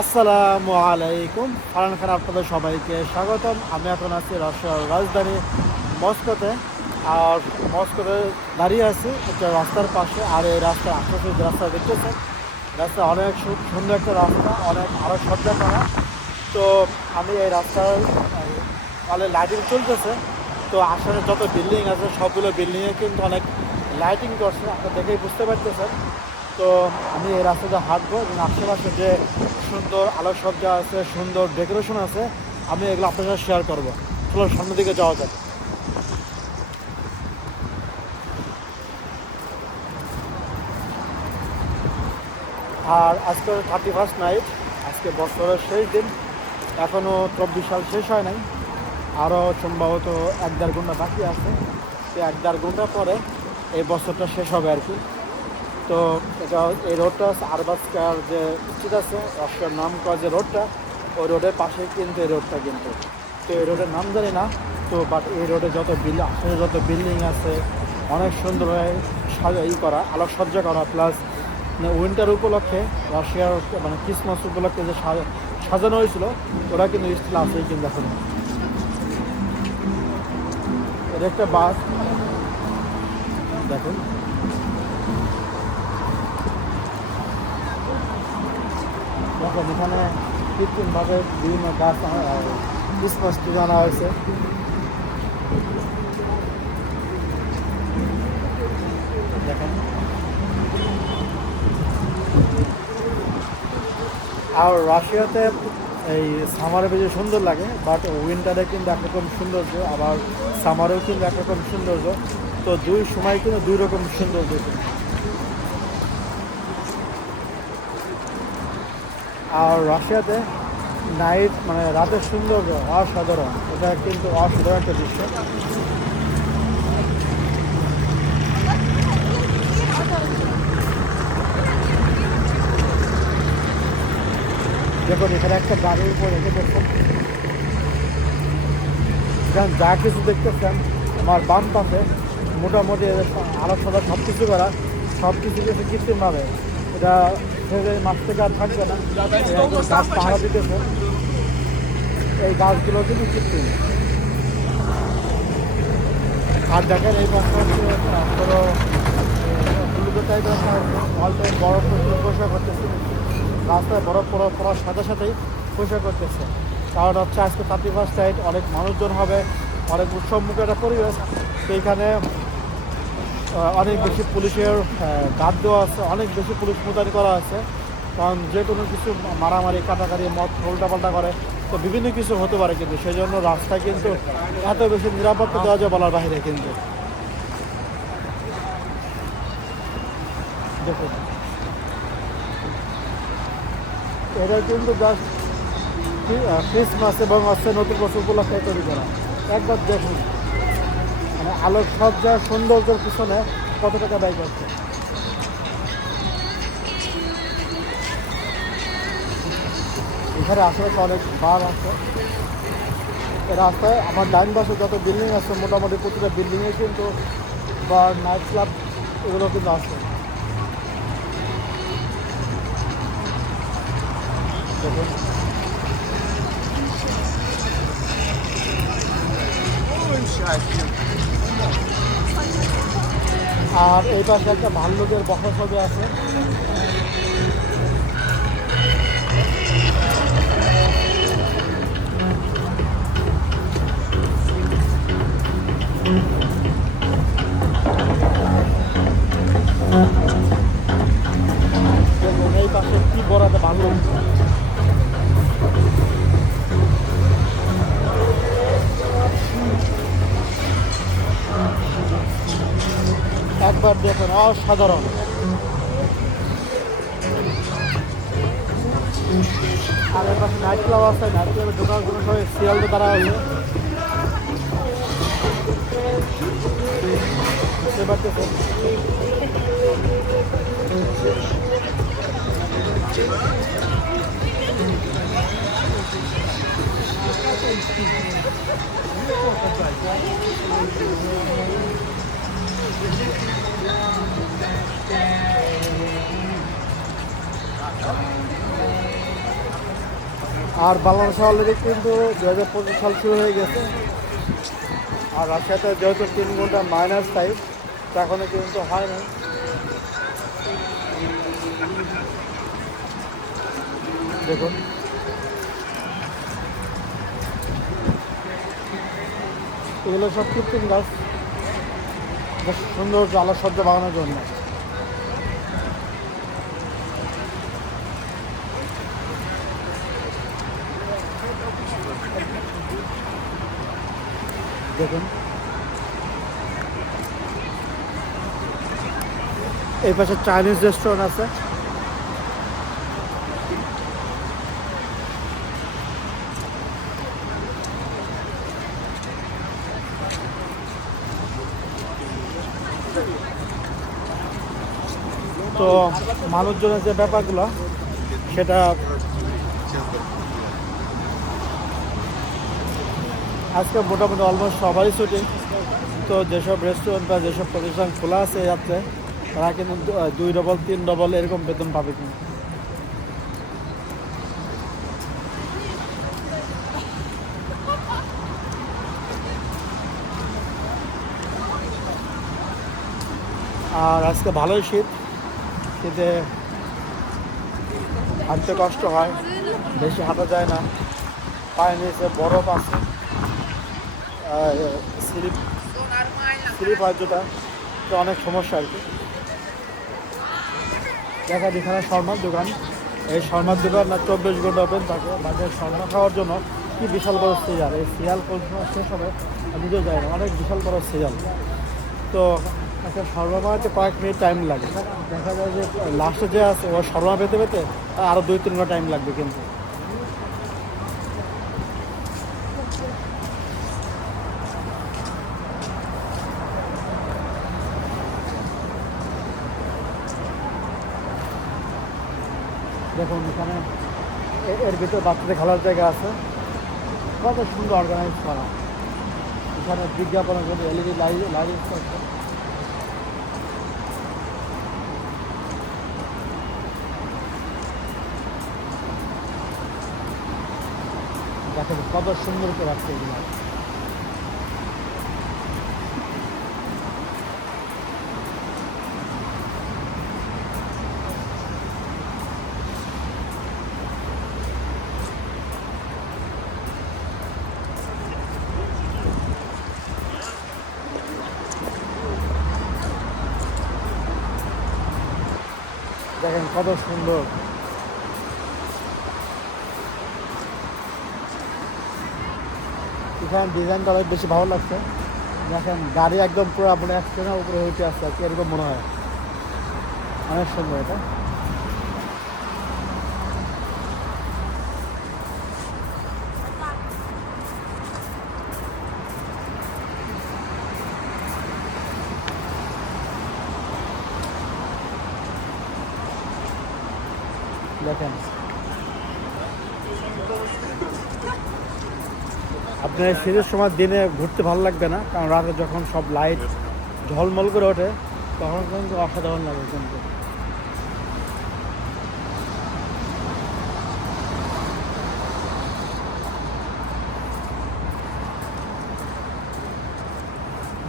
আসসালামু আলাইকুম। ফারান খান আপনাদের সবাইকে স্বাগতম। আমি এখন আছি রাশিয়ার রাজধানী মস্কোতে। আর মস্কোতে দাঁড়িয়ে আছি একটা রাস্তার পাশে। আর এই রাস্তার আশেপাশে যে রাস্তা দেখতেছেন, রাস্তা অনেক সুন্দর একটা রাস্তা, অনেক আরও সজ্জা করা। তো আমি এই রাস্তার তাহলে লাইটিং চলতেছে। তো আসলে যত বিল্ডিং আছে, সবগুলো বিল্ডিংয়ে কিন্তু অনেক লাইটিং করছে। আপনারা দেখেই বুঝতে পারতেছেন। তো আমি এই রাস্তাতে হাঁটবো এবং আশেপাশে যে সুন্দর আলোকসজ্জা আছে, সুন্দর ডেকোরেশন আছে, আমি এগুলো আপনার সাথে শেয়ার করব। চলো সামনের দিকে যাওয়া যাক। আর আজকে থার্টি ফার্স্ট নাইট আজকে বছরের শেষ দিন এখনও চব্বিশ সাল শেষ হয় নাই। আরও সম্ভবত এক দেড় ঘণ্টা বাকি আছে। তো এক দেড় ঘণ্টা পরে এই বছরটা শেষ হবে আর কি। তো এটা, এই রোডটা আছে আরবাসকার যে স্ট্রিট আছে রাষ্ট্রের নাম করা যে রোডটা, ওই রোডের পাশে কিন্তু এই রোডটা কিন্তু। তো এই রোডের নাম জানি না, তো বাট এই রোডে যত বিল আশেপাশে যত বিল্ডিং আছে, অনেক সুন্দরভাবে সাজা, ই করা, আলোকসজ্জা করা প্লাস উইন্টার উপলক্ষে রাশিয়ার মানে ক্রিসমাস উপলক্ষে যে সাজানো হয়েছিল ওরা কিন্তু স্টিল আছেই কিন্তু এখন। এটা একটা বাস, দেখুন। দেখেন এখানে কৃত্রিমভাবে বিভিন্ন গাছ ট্রি আনা হয়েছে। দেখেন। আর রাশিয়াতে এই সামারে বেশি সুন্দর লাগে, বাট উইন্টারে কিন্তু একরকম সৌন্দর্য, আবার সামারেও কিন্তু একরকম সৌন্দর্য। তো দুই সময় কিন্তু দুই রকম সৌন্দর্য। আর রাশিয়াতে নাইট মানে রাতের সৌন্দর্য অসাধারণ। এটা কিন্তু অসাধারণ একটা দৃশ্য। দেখুন, এখানে একটা গাড়ির উপর রেখে দেখুন। এখানে যা কিছু দেখতেছেন, আমার বাম পাশে মোটামুটি আলোচনা সব কিছু করা সব কিছু কিছু কৃত্রিমভাবে। এটা ছেড়ে মাছ থেকে আর থাকবে না। গাছ পাহারা দিতেছে। এই গাছগুলো কিন্তু কৃত্রিম। আর দেখেন এই হলুদ টাইপের অল বরফ পরিষ্কার করতেছে। রাস্তায় বরফ পড়া পড়ার সাথে সাথেই পরিষ্কার করতেছে। কারণ হচ্ছে আজকে ফার্স্ট নাইট অনেক মানুষজন হবে, অনেক উৎসবমুখী একটা পরিবেশ। সেইখানে অনেক বেশি পুলিশের গার্ড দেওয়া আছে, অনেক বেশি পুলিশ মোতায়েন করা আছে। কারণ যে কোনো কিছু মারামারি, কাটাকাটি, মদ উল্টাপাল্টা করে, তো বিভিন্ন কিছু হতে পারে কিন্তু। সেই জন্য রাস্তায় কিন্তু এত বেশি নিরাপত্তা দেওয়া যায় বলার বাইরে কিন্তু। দেখুন। এটা কিন্তু জাস্ট ক্রিসমাস এবং হচ্ছে নতুন বছর উপলক্ষে তৈরি করা। একবার দেখুন। মানে আলোকসজ্জার সৌন্দর্যের পিছনে কত টাকা ব্যয় করছে? এখানে আশেপাশে অনেক বার আছে। রাস্তায় আমার ডাইন পাশে যত বিল্ডিং আছে, মোটামুটি প্রতিটা বিল্ডিংয়ে কিন্তু বা নাইট ক্লাব এগুলো কিন্তু আছে। দেখুন। আর এই পাশে একটা ভাল্লুকের বসা ছবি আছে। অসাধারণ আর এর পাশে নাইট ক্লাব আছে নাইট ক্লাবের দোকানগুলো সব সিরিয়ালটা তারা তো তারা পারতেছে Thank you. আর বাংলাদেশে অলরেডি কিন্তু দু হাজার পঁচিশ সাল শুরু হয়ে গেছে। আর রাশিয়াতে যেহেতু তিন ঘণ্টা মাইনাস টাইপ এখনও কিন্তু হয় না দেখুন। এগুলো সব কৃত্রিম গাছ। সুন্দর শব্দ বাগানোর জন্য। দেখুন। এই পাশে চাইনিজ রেস্টুরেন্ট আছে। তো মানুষজনের যে ব্যাপারগুলো, সেটা আজকে মোটামুটি অলমোস্ট সবারই ছুটি। তো যেসব রেস্টুরেন্ট বা যেসব প্রতিষ্ঠান খোলা আছে যাত্রে তারা কিন্তু দুই ডবল তিন ডবল এরকম বেতন পাবে কিন্তু। আর আজকে ভালোই শীত। শীতে হাঁটতে কষ্ট হয়, বেশি হাঁটা যায় না। পায়ে নিচে বরফ আছে। স্লিপ স্লিপ হয় যেটা তো অনেক সমস্যা আর কি। দেখা এখানে শর্মার দোকান। এই শর্মার দোকান না চব্বিশ ঘণ্টা ওপেন থাকে মাঝে শর্মা খাওয়ার জন্য কি বিশাল বড় সিরিয়াল এই সিরিয়াল কোন শেষ হবে? নিজেও যাই না, অনেক বিশাল বড় সিরিয়াল তো একটা শর্মা বানাতে কয়েক মিনিট টাইম লাগে। দেখা যায় যে লাস্টে যে আছে ও শর্মা পেতে পেতে আরও দুই, তিন ঘণ্টা টাইম লাগবে কিন্তু। দেখুন, এখানে এর ভিতরে বাচ্চাদের খেলার জায়গা আছে। কত সুন্দর অর্গানাইজ করা। এখানে বিজ্ঞাপনের জন্য এলইডি লাইট লাইটিং করছে দেখেন কত সুন্দর করে রাখছে দেখেন ডিজাইনটা অনেক বেশি ভালো লাগছে। দেখেন, গাড়ি একদম পুরো আপনার অ্যাক্সিডেন্টের উপরে উঠে আসছে আর কি, এরকম মনে হয়। অনেক সুন্দর এটা। দেখেন আপনার শীতের সময় দিনে ঘুরতে ভালো লাগবে না, কারণ রাতে যখন সব লাইট ঝলমল করে ওঠে, তখন কিন্তু অসাধারণ লাগে কিন্তু।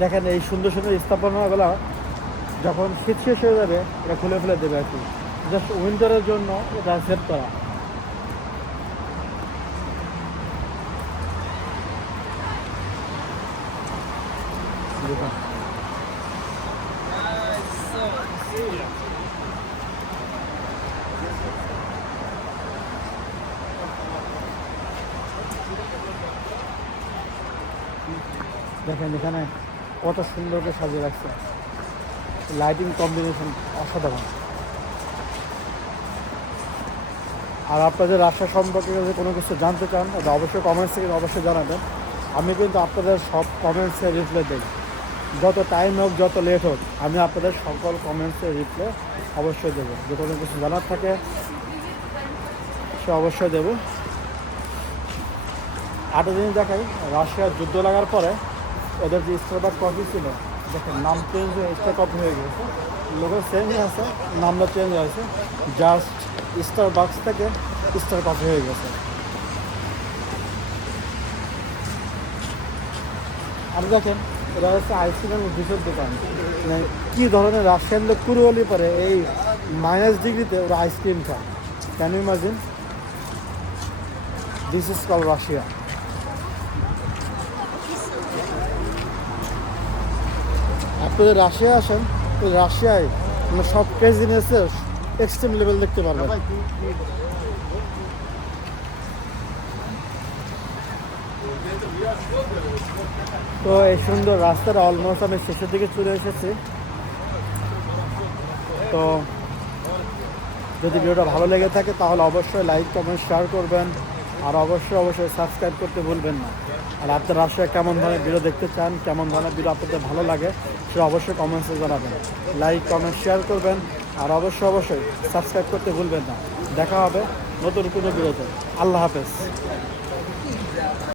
দেখেন এই সুন্দর সুন্দর স্থাপনাগুলো যখন শীত শেষ হয়ে যাবে, এটা খুলে ফেলে দেবে আর কি। জাস্ট উইন্টারের জন্য এটা সেট করা। দেখুন, এখানে কত সুন্দর করে সাজিয়ে রাখছে। লাইটিং কম্বিনেশন অসাধারণ। আর আপনাদের রাস্তা সম্পর্কে যদি কোনো কিছু জানতে চান অবশ্যই কমেন্টস থেকে অবশ্যই জানাবেন। আমি কিন্তু আপনাদের সব কমেন্টসে রিপ্লাই দিই। যত টাইম হোক, যত লেট হোক, আমি আপনাদের সকল কমেন্টসের রিপ্লাই অবশ্যই দেবো। যে কোনো কিছু জানার থাকে, সে অবশ্যই দেবো। আটে জিনিস দেখাই, রাশিয়ার যুদ্ধ লাগার পরে ওদের যে স্টারবাক কফি ছিল, দেখেন, নাম চেঞ্জ হয়ে স্টার কফি হয়ে গেছে। লোকের সেমই আছে, নামটা চেঞ্জ হয়েছে জাস্ট স্টার বাক্স থেকে স্টার কফি হয়ে গেছে। আর দেখেন এটা হচ্ছে আইসক্রিমের জুসের দোকান। মানে কী ধরনের রাশিয়ান লোক পুরো হলে পরে এই মাইনাস ডিগ্রিতে ওরা আইসক্রিম খায়। Can you imagine this is call Russia আপনাদের রাশিয়া আসেন, তো রাশিয়ায় মানে সব ক্রেজিনেসের এক্সট্রিম লেভেল দেখতে পারবেন। তো এই সুন্দর রাস্তাটা অলমোস্ট আমি শেষের দিকে চলে এসেছি। তো যদি ভিডিওটা ভালো লেগে থাকে, তাহলে অবশ্যই লাইক কমেন্ট শেয়ার করবেন। আর অবশ্যই অবশ্যই সাবস্ক্রাইব করতে ভুলবেন না। আর আপনার রাশিয়া কেমন ধরনের ভিডিও দেখতে চান, কেমন ধরনের ভিডিও আপনাদের ভালো লাগে, সেটা অবশ্যই কমেন্টসে জানাবেন। লাইক কমেন্ট শেয়ার করবেন। আর অবশ্যই অবশ্যই সাবস্ক্রাইব করতে ভুলবেন না। দেখা হবে নতুন কোনো ভিডিওতে আল্লাহ হাফেজ।